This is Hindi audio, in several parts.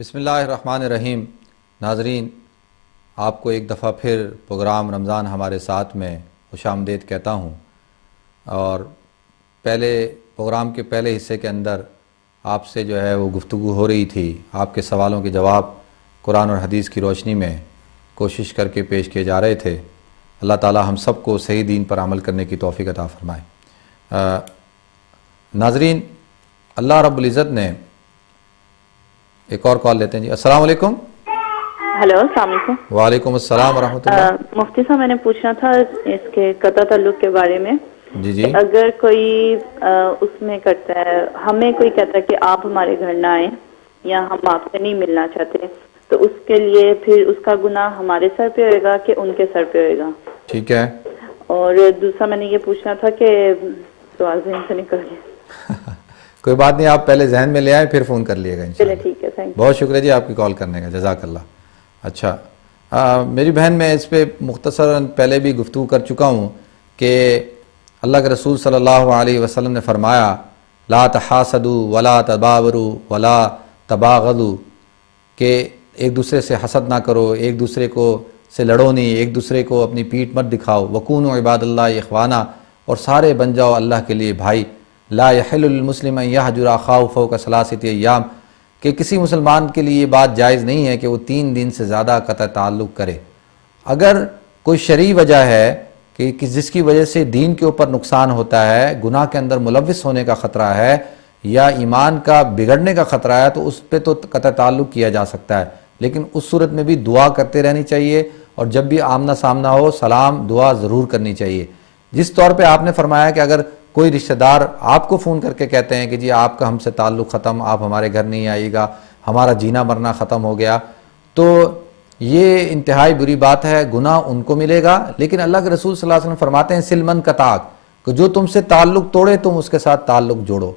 बिस्मिल्लाहिर्रहमानिर्रहीम। नाज़रीन, आपको एक दफ़ा फिर प्रोग्राम रमज़ान हमारे साथ में खुशामदीद कहता हूँ। और पहले प्रोग्राम के पहले हिस्से के अंदर आपसे जो है वो गुफ्तगू हो रही थी, आपके सवालों के जवाब कुरान और हदीस की रोशनी में कोशिश करके पेश किए जा रहे थे। अल्लाह ताला हम सब को सही दीन पर अमल करने की तौफ़ीक़ अता फ़रमाए। नाज़रीन, अल्लाह रब्बुल इज़्ज़त ने एक और कॉल लेते हैं जी। अस्सलाम वालेकुम। हेलो, अस्सलाम वालेकुम। वालेकुम अस्सलाम वरहमतुल्लाह। मुफ्ती साहब, मैंने पूछना था इसके कता ताल्लुक के बारे में। जी जी। अगर कोई उसमें करता है, हमें कोई कहता है कि आप हमारे घर ना आए या हम आपसे नहीं मिलना चाहते, तो उसके लिए फिर उसका गुनाह हमारे सर पे होएगा कि उनके सर पे होएगा? ठीक है। और दूसरा मैंने ये पूछना था कि सवाल जहन से निकल गया। कोई बात नहीं, आप पहले जहन में ले आए फिर फ़ोन कर लिएगा इंशाल्लाह। चलिए ठीक है, थैंक यू। बहुत शुक्रिया जी आपकी कॉल करने का, जज़ाकल्लाह। अच्छा, मेरी बहन, मैं इस पर मुख्तसरन पहले भी गुफ्तगू कर चुका हूँ कि अल्लाह के रसूल सल्लल्लाहु अलैहि वसल्लम ने फरमाया, ला तहासदू वला तबावरू वला तबागदू, कि एक दूसरे से हसद ना करो, एक दूसरे को से लड़ो नहीं, एक दूसरे को अपनी पीठ मत दिखाओ। वकूनु इबादल्लाह इख्वाना, और सारे बन जाओ अल्लाह के लिए भाई। ला यहिल्लुल मुस्लिम अन यहजुरा अखाहु फौका सलासति अय्याम, कि किसी मुसलमान के लिए ये बात जायज़ नहीं है कि वो 3 दिन से ज़्यादा कतई ताल्लुक़ करे। अगर कोई शरई वजह है कि जिसकी वजह से दीन के ऊपर नुकसान होता है, गुनाह के अंदर मुलव्विस होने का ख़तरा है या ईमान का बिगड़ने का ख़तरा है, तो उस पर तो कतई ताल्लुक़ किया जा सकता है। लेकिन उस सूरत में भी दुआ करते रहनी चाहिए, और जब भी आमना सामना हो सलाम दुआ ज़रूर करनी चाहिए। जिस तौर पे आपने फरमाया कि अगर कोई रिश्तेदार आपको फ़ोन करके कहते हैं कि जी आपका हमसे ताल्लुक़ ख़त्म, आप हमारे घर नहीं आइएगा, हमारा जीना मरना ख़त्म हो गया, तो ये इंतहाई बुरी बात है, गुनाह उनको मिलेगा। लेकिन अल्लाह के रसूल सल्लल्लाहु अलैहि वसल्लम फरमाते हैं, सिलमन कताक, कि जो तुमसे ताल्लुक़ तोड़े तुम उसके साथ ताल्लुक़ जोड़ो।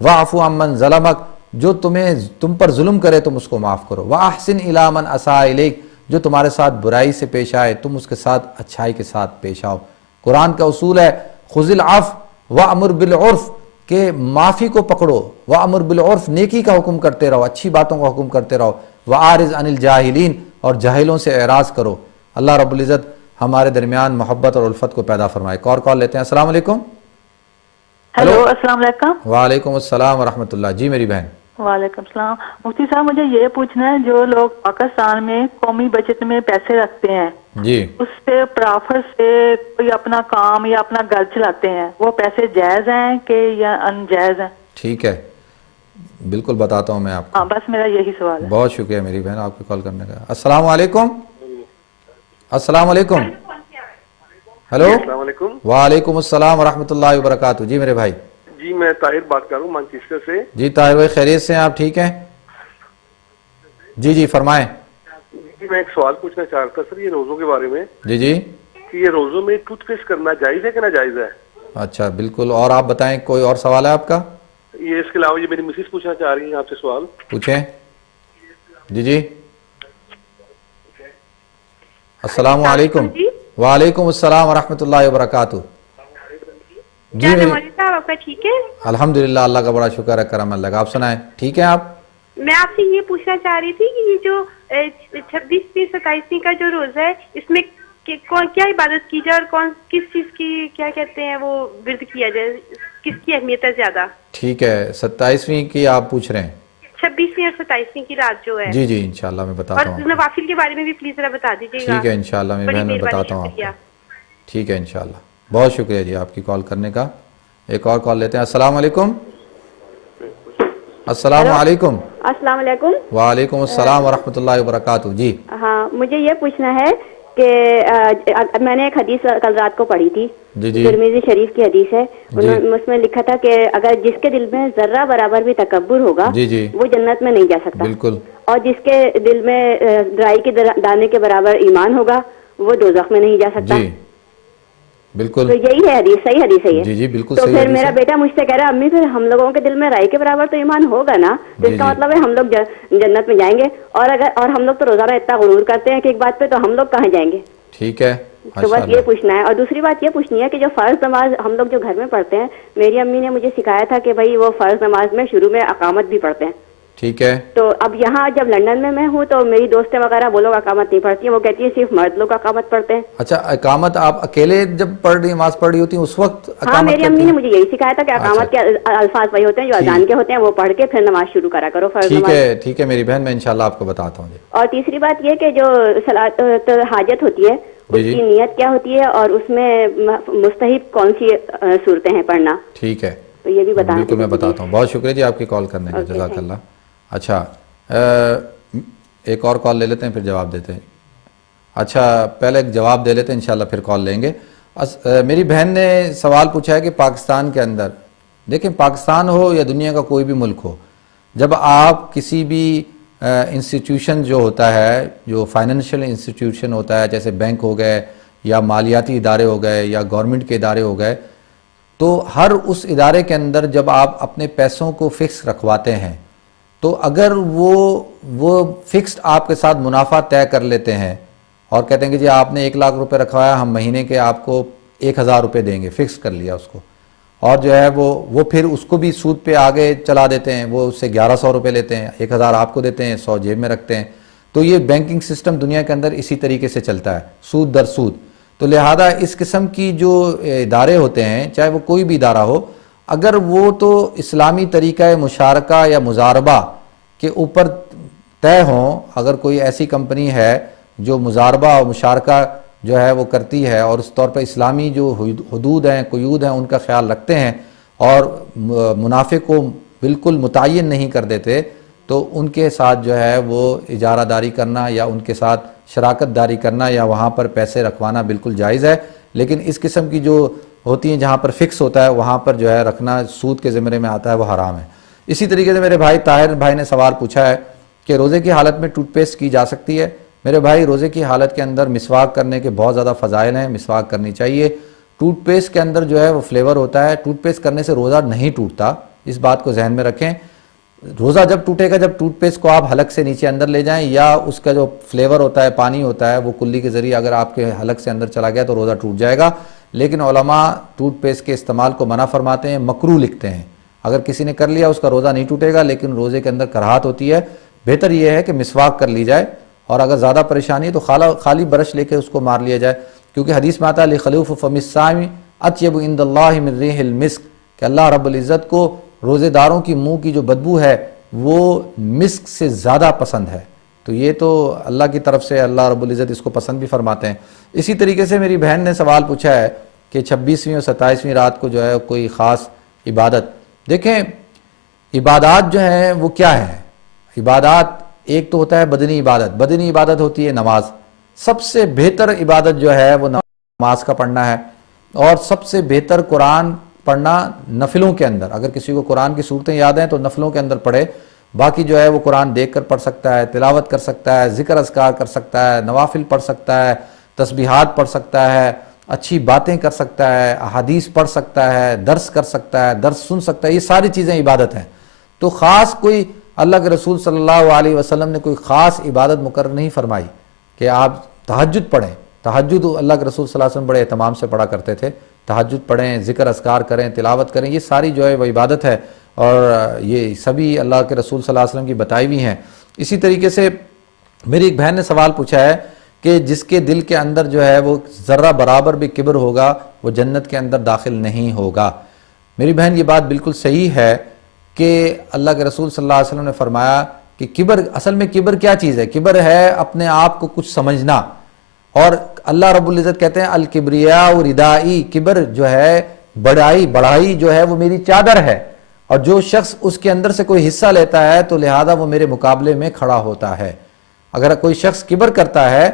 वाफ़ु अम्मन ज़लमक, जो तुम पर जुल्म करे तुम उसको माफ़ करो। व अहसिन इला मन असा इलैक, जो तुम्हारे साथ बुराई से पेश आए तुम उसके साथ अच्छाई के साथ पेश आओ। कुरान का उसूल है, खुज़िल अफ़ व अमर बिल उर्फ़, के माफ़ी को पकड़ो, व अमर बिल उर्फ़, नेकी का हुक्म करते रहो, अच्छी बातों का हुक्म करते रहो। व आरिज़ अनिल जाहिलीन, और जाहिलों से एराज़ करो। अल्लाह रब्बुल इज़्ज़त हमारे दरमियान मोहब्बत और उल्फत को पैदा फरमाए। कॉल लेते हैं। अस्सलाम वालेकुम। हेलो, अस्सलाम वालेकुम। वालेकुम अस्सलाम व रहमतुल्लाह। जी मेरी बहन। वालेकुम सलाम। मुफ्ती साहब, मुझे ये पूछना है, जो लोग पाकिस्तान में कौमी बचत में पैसे रखते हैं जी, उससे प्रॉफिट से कोई अपना काम या अपना घर चलाते हैं, वो पैसे जायज हैं कि या अनजायज हैं? ठीक है, बिल्कुल बताता हूँ मैं आपको। हाँ, बस मेरा यही सवाल है। बहुत शुक्रिया मेरी बहन आपकी कॉल करने का। अस्सलाम वालेकुम। अस्सलाम वालेकुम। हेलो, वालेकुम अस्सलाम व रहमतुल्लाहि व बरकातहू। जी मेरे भाई। जी, मैं ताहिर बात कर रहा हूँ मैनचेस्टर से। जी ताहिर भाई, खैरियत से हैं आप? ठीक हैं जी। जी फरमाएं। जी, मैं एक सवाल पूछना चाह रहा था सर, ये रोजों के बारे में। जी जी। कि ये रोजों में टूथपेस्ट करना जायज है कि ना जायज है? अच्छा, बिल्कुल। और आप बताएं, कोई और सवाल है आपका? ये इसके अलावा ये मेरी मिसेस पूछना चाह रही है आपसे सवाल। पूछें। जी जी। अस्सलाम वालेकुम। वालेकुम अस्सलाम व रहमतुल्लाहि व बरकातहू। जी मेरी, आपका ठीक है? अल्हम्दुलिल्लाह, अल्लाह का बड़ा शुक्र है, करम अल्लाह का। आप सुनाएं, ठीक है आप? मैं आपसे ये पूछना चाह रही थी कि ये जो 26वीं 27वीं का जो रोजा है, इसमें क्या इबादत की जाए और किस चीज की, क्या कहते हैं, वो विर्द किया जाए, किसकी अहमियत है ज्यादा? ठीक है, 27वीं की आप पूछ रहे हैं? 26वीं और 27वीं की रात जो है। जी जी, इंशाल्लाह मैं बताता हूँ। और नवाफिल के बारे में भी प्लीज जरा बता दीजिएगा। ठीक है, इंशाल्लाह मैं बताता हूँ आपको। ठीक है इंशाल्लाह। बहुत शुक्रिया जी आपकी कॉल करने का। एक और कॉल लेते हैं। अस्सलाम वालेकुम। अस्सलाम वालेकुम। अस्सलाम वालेकुम। वालेकुम अस्सलाम व रहमतुल्लाहि व बरकातहू। जी हाँ, मुझे ये पूछना है कि मैंने एक हदीस कल रात को पढ़ी थी, तिरमिज़ी शरीफ की हदीस है। उसमें लिखा था कि अगर जिसके दिल में जर्रा बराबर भी तकब्बुर होगा वो जन्नत में नहीं जा सकता। बिल्कुल। और जिसके दिल में राई के दाने के बराबर ईमान होगा वो दोज़ख में नहीं जा सकता। जी बिल्कुल। तो यही है हदीस, सही हदीस है ये? जी जी बिल्कुल तो सही। फिर मेरा बेटा मुझसे कह रहा है, अम्मी फिर हम लोगों के दिल में राई के बराबर तो ईमान होगा ना, तो इसका मतलब है हम लोग जन्नत में जाएंगे। और हम लोग तो रोजाना इतना गुरूर करते हैं कि एक बात पे, तो हम लोग कहाँ जाएंगे? ठीक है, तो बस ये पूछना है। और दूसरी बात ये पूछनी है कि जो फर्ज नमाज हम लोग जो घर में पढ़ते हैं, मेरी अम्मी ने मुझे सिखाया था कि भाई वो फर्ज नमाज में शुरू में अकामत भी पढ़ते हैं। ठीक है। तो अब यहाँ जब लंदन में मैं हूँ तो मेरी दोस्तें वगैरह वो लोग अकामत नहीं पढ़ती हैं, वो कहती है सिर्फ मर्द लोग अकामत पढ़ते हैं। अच्छा, अकामत आप अकेले जब पढ़ रही नमाज पढ़ रही होती हैं उस वक्त हाँ, अकामत मेरी करती अम्मी ने हैं? मुझे यही सिखाया था कि अकामत के अल्फाज वही होते हैं जो अजान के होते हैं, वो पढ़ के फिर नमाज शुरू करा करो, फर्ज ठीक नमाज। है, ठीक है मेरी बहन, मैं इंशाल्लाह आपको बताता हूँ जी। और तीसरी बात ये कि जो सलात हाजत होती है जी, जी। उसकी नियत क्या होती है और उसमें मुस्तहिब कौन सी सूरतें हैं पढ़ना, ठीक है, तो ये भी बताना। बिल्कुल मैं बताता हूँ। बहुत शुक्रिया जी आपकी कॉल करने का, जज़ाकल्लाह। अच्छा, एक और कॉल ले लेते हैं फिर जवाब देते हैं। अच्छा, पहले एक जवाब दे लेते हैं, इंशाल्लाह फिर कॉल लेंगे। मेरी बहन ने सवाल पूछा है कि पाकिस्तान के अंदर, देखें पाकिस्तान हो या दुनिया का कोई भी मुल्क हो, जब आप किसी भी इंस्टीट्यूशन जो होता है, जो फाइनेंशियल इंस्टीट्यूशन होता है, जैसे बैंक हो गए या मालियाती इदारे हो गए या गवर्नमेंट के इदारे हो गए, तो हर उस इदारे के अंदर जब आप अपने पैसों को फिक्स रखवाते हैं तो अगर वो फिक्स्ड आपके साथ मुनाफा तय कर लेते हैं और कहते हैं कि जी आपने 1 लाख रुपए रखवाया, हम महीने के आपको 1000 रुपये देंगे, फिक्स कर लिया उसको, और जो है वो फिर उसको भी सूद पे आगे चला देते हैं, वो उससे 1100 रुपये लेते हैं, 1000 आपको देते हैं, 100 जेब में रखते हैं। तो ये बैंकिंग सिस्टम दुनिया के अंदर इसी तरीके से चलता है, सूद दर सूद। तो लिहाजा इस किस्म की जो इदारे होते हैं, चाहे वो कोई भी इदारा हो, अगर वो तो इस्लामी तरीक़ा मुशारका या मुजारबा के ऊपर तय हों, अगर कोई ऐसी कंपनी है जो मुजारबा और मुशारका जो है वो करती है और उस तौर पर इस्लामी जो हुदूद हैं, क़ुयूद हैं, उनका ख्याल रखते हैं और मुनाफे को बिल्कुल मुतय्यन नहीं कर देते, तो उनके साथ जो है वो इजारादारी करना या उनके साथ शराकत दारी करना या वहाँ पर पैसे रखवाना बिल्कुल जायज़ है। लेकिन इस किस्म की जो होती हैं जहाँ पर फिक्स होता है, वहाँ पर जो है रखना सूद के ज़िम्मे में आता है, वो हराम है। इसी तरीके से मेरे भाई ताहिर भाई ने सवाल पूछा है कि रोज़े की हालत में टूथपेस्ट की जा सकती है। मेरे भाई, रोज़े की हालत के अंदर मिसवाक करने के बहुत ज़्यादा फ़ज़ाइल हैं, मिसवाक करनी चाहिए। टूथपेस्ट के अंदर जो है वो फ्लेवर होता है, टूथपेस्ट करने से रोज़ा नहीं टूटता, इस बात को जहन में रखें। रोज़ा जब टूटेगा जब टूथपेस्ट को आप हलक से नीचे अंदर ले जाएं या उसका जो फ्लेवर होता है, पानी होता है, वो कुल्ली के ज़रिए अगर आपके हलक से अंदर चला गया तो रोज़ा टूट जाएगा। लेकिन उलमा टूथपेस्ट के इस्तेमाल को मना फरमाते हैं, मकरूह लिखते हैं। अगर किसी ने कर लिया उसका रोज़ा नहीं टूटेगा, लेकिन रोज़े के अंदर कराहत होती है। बेहतर यह है कि मिसवाक कर ली जाए, और अगर ज़्यादा परेशानी है तो खाली ब्रश लेके उसको मार लिया जाए, क्योंकि हदीस में आता है खलूफ़ फ़मिस्साइम अत्यबु इंदल्लाहि मिन रिहिल मिस्क, कि अल्लाह रब्बुल इज़्ज़त को रोज़ेदारों की मुंह की जो बदबू है वो मिस्क से ज़्यादा पसंद है। तो ये तो अल्लाह की तरफ से अल्लाह रब्बुल इज़्ज़त इसको पसंद भी फरमाते हैं। इसी तरीके से मेरी बहन ने सवाल पूछा है कि 26वीं और 27वीं रात को जो है कोई ख़ास इबादत। देखें, इबादत जो है वो क्या है? इबादत एक तो होता है बदनी इबादत, बदनी इबादत होती है नमाज। सबसे बेहतर इबादत जो है वो नमाज का पढ़ना है, और सबसे बेहतर कुरान पढ़ना नफिलों के अंदर। अगर किसी को कुरान की सूरतें याद हैं तो नफिलों के अंदर पढ़े, बाकी जो है वो कुरान देख कर पढ़ सकता है, तिलावत कर सकता है, जिक्र अस्कार कर सकता है, नवाफिल पढ़ सकता है, तस्बीहात पढ़ सकता है, अच्छी बातें कर सकता है, अहादीस पढ़ सकता है, दर्स कर सकता है, दर्स सुन सकता है। ये सारी चीज़ें इबादत हैं। तो ख़ास कोई अल्लाह के रसूल सल्लल्लाहु अलैहि वसल्लम ने कोई ख़ास इबादत मुकर्रर नहीं फरमाई कि आप तहज्जुद पढ़ें। तहज्जुद अल्लाह के रसूल सल्लल्लाहु अलैहि वसल्लम बड़े एहतमाम से पढ़ा करते थे। तहज्जुद पढ़ें, ज़िक्र अस्कार करें, तिलावत करें, ये सारी जो है वह इबादत है, और ये सभी अल्लाह के रसूल सल्लल्लाहु अलैहि वसल्लम की बताई हुई हैं। इसी तरीके से मेरी एक बहन ने सवाल पूछा है कि जिसके दिल के अंदर जो है वो ज़र्रा बराबर भी किब्र होगा, वो जन्नत के अंदर दाखिल नहीं होगा। मेरी बहन, ये बात बिल्कुल सही है कि अल्लाह के रसूल सल्लल्लाहु अलैहि वसल्लम ने फरमाया कि किब्र, असल में किब्र क्या चीज़ है? किब्र है अपने आप को कुछ समझना, और अल्लाह रब्बुल इज़्ज़त कहते हैं अल किब्रिया व रिदाई, किब्र जो है बढ़ाई जो है वो मेरी चादर है, और जो शख्स उसके अंदर से कोई हिस्सा लेता है तो लिहाजा वो मेरे मुकाबले में खड़ा होता है। अगर कोई शख्स किब्र करता है,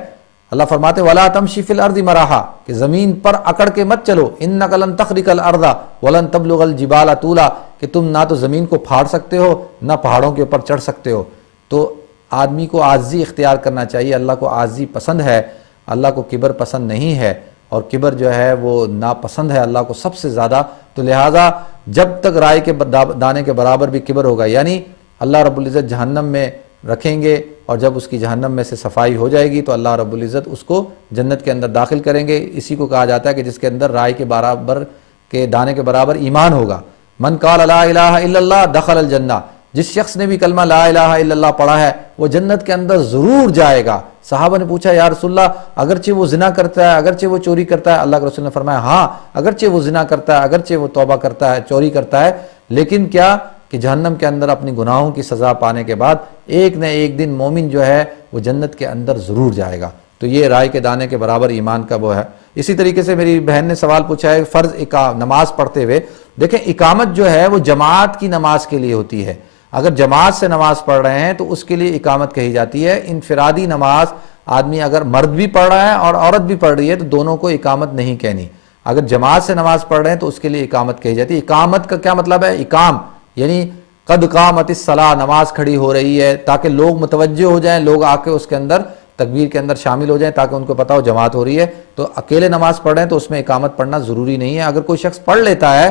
अल्लाह फरमाते वला तमशी फिल अर्दी मराहा, कि ज़मीन पर अकड़ के मत चलो, इन्नका लन तखरिकल अर्दा वलन तबलुगल जिबाला तूला, कि तुम ना तो ज़मीन को फाड़ सकते हो ना पहाड़ों के ऊपर चढ़ सकते हो। तो आदमी को आज़ी इख्तियार करना चाहिए। अल्लाह को आज़ी पसंद है, अल्लाह को किब्र पसंद नहीं है, और किब्र जो है वो नापसंद है अल्लाह को सबसे ज़्यादा। तो लिहाजा जब तक राय के दाने के बराबर भी किब्र होगा, यानी अल्लाह रब्बुल इज़्ज़त जहन्नम में रखेंगे, और जब उसकी जहन्नम में से सफाई हो जाएगी तो अल्लाह रब्बुल इज़्ज़त उसको जन्नत के अंदर दाखिल करेंगे। इसी को कहा जाता है कि जिसके अंदर राय के बराबर के दाने के बराबर ईमान होगा। मन काल ला इलाहा इल्लल्लाह दखल अल जन्ना, जिस शख्स ने भी कलमा ला इलाहा इल्लल्लाह पढ़ा है वो जन्नत के अंदर ज़रूर जाएगा। सहाबा ने पूछा या रसूलल्लाह अगरचे वो जिना करता है, अगरचे वो चोरी करता है, अल्लाह के रसूल ने फरमाया हाँ अगरचे वो जिना करता है, अगरचे वो तौबा करता है, चोरी करता है, लेकिन क्या कि जहन्नम के अंदर अपनी गुनाहों की सज़ा पाने के बाद एक न एक दिन मोमिन जो है वो जन्नत के अंदर ज़रूर जाएगा। तो ये राय के दाने के बराबर ईमान का वो है। इसी तरीके से मेरी बहन ने सवाल पूछा है फ़र्ज नमाज पढ़ते हुए, देखें इकामत जो है वो जमात की नमाज के लिए होती है। अगर जमात से नमाज पढ़ रहे हैं तो उसके लिए इकामत कही जाती है। इनफिरादी नमाज आदमी अगर मर्द भी पढ़ रहा है और औरत भी पढ़ रही है तो दोनों को इकामत नहीं कहनी। अगर जमात से नमाज पढ़ रहे हैं तो उसके लिए इकामत कही जाती है। इकामत का क्या मतलब है? इकाम यानी कद कामतिस सलाह, नमाज खड़ी हो रही है, ताकि लोग मुतवज्जो हो जाएं, लोग आके उसके अंदर तकबीर के अंदर शामिल हो जाएं, ताकि उनको पता हो जमात हो रही है। तो अकेले नमाज पढ़ रहे हैं तो उसमें इकामत पढ़ना ज़रूरी नहीं है। अगर कोई शख्स पढ़ लेता है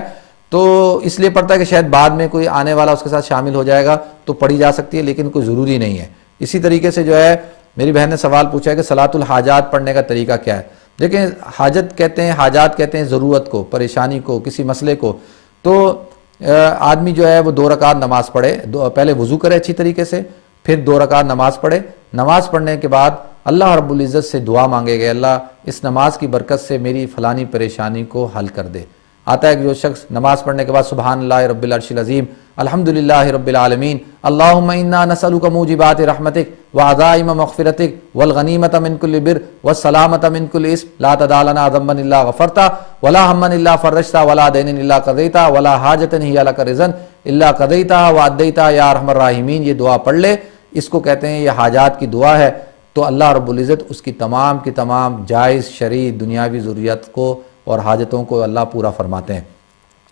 तो इसलिए पढ़ता है कि शायद बाद में कोई आने वाला उसके साथ शामिल हो जाएगा तो पढ़ी जा सकती है, लेकिन कोई ज़रूरी नहीं है। इसी तरीके से जो है मेरी बहन ने सवाल पूछा है कि सलातुल हाजात पढ़ने का तरीका क्या है। देखें हाजत कहते हैं, हाजात कहते हैं ज़रूरत को, परेशानी को, किसी मसले को। तो आदमी जो है वो 2 रकात नमाज पढ़े, पहले वज़ू करे अच्छी तरीके से, फिर 2 रकात नमाज पढ़े। नमाज पढ़ने के बाद अल्लाह रब्बुल इज़्ज़त से दुआ मांगेगा, अल्लाह इस नमाज की बरकत से मेरी फ़लानी परेशानी को हल कर दे। आता है कि जो शख्स नमाज पढ़ने के बाद सुबहानल्लाहि रब्बिल अर्शिल अज़ीम, अल्हम्दुलिल्लाहि रब्बिल आलमीन, अल्लाहुम्मा इन्ना नसअलुका मूजिबाति रहमतिक व अज़ाइम मग़फ़िरतिक वल गनीमत मिन कुल्लि बिर व सलामत मिन कुल्लि इस्म ला तदा लना ज़म्बन इल्ला गफ़रता वला हम्मन इल्ला फ़र्रजता वला दैनन इल्ला क़ज़ैता वला हाजतन हिया लका रिज़न इल्ला क़ज़ैता व अद्दैता या अरहमर राहिमीन। ये दुआ पढ़ ले, इसको कहते हैं ये हाजात की दुआ है। तो अल्लाह रब्बुल इज़्ज़त उसकी तमाम की तमाम जायज़ शरई दुनियावी ज़रूरियत को और हाजतों को अल्लाह पूरा फरमाते हैं।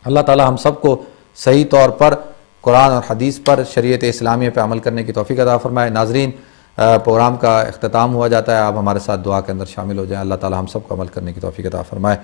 अल्लाह ताला हम सबको सही तौर पर कुरान और हदीस पर, शरीयत इस्लामिया पे अमल करने की तौफीक अता फरमाए। नाज़रीन, प्रोग्राम का इख्तिताम हुआ जाता है। आप हमारे साथ दुआ के अंदर शामिल हो जाएं। अल्लाह ताला हम सबको अमल करने की तौफीक अता फरमाए।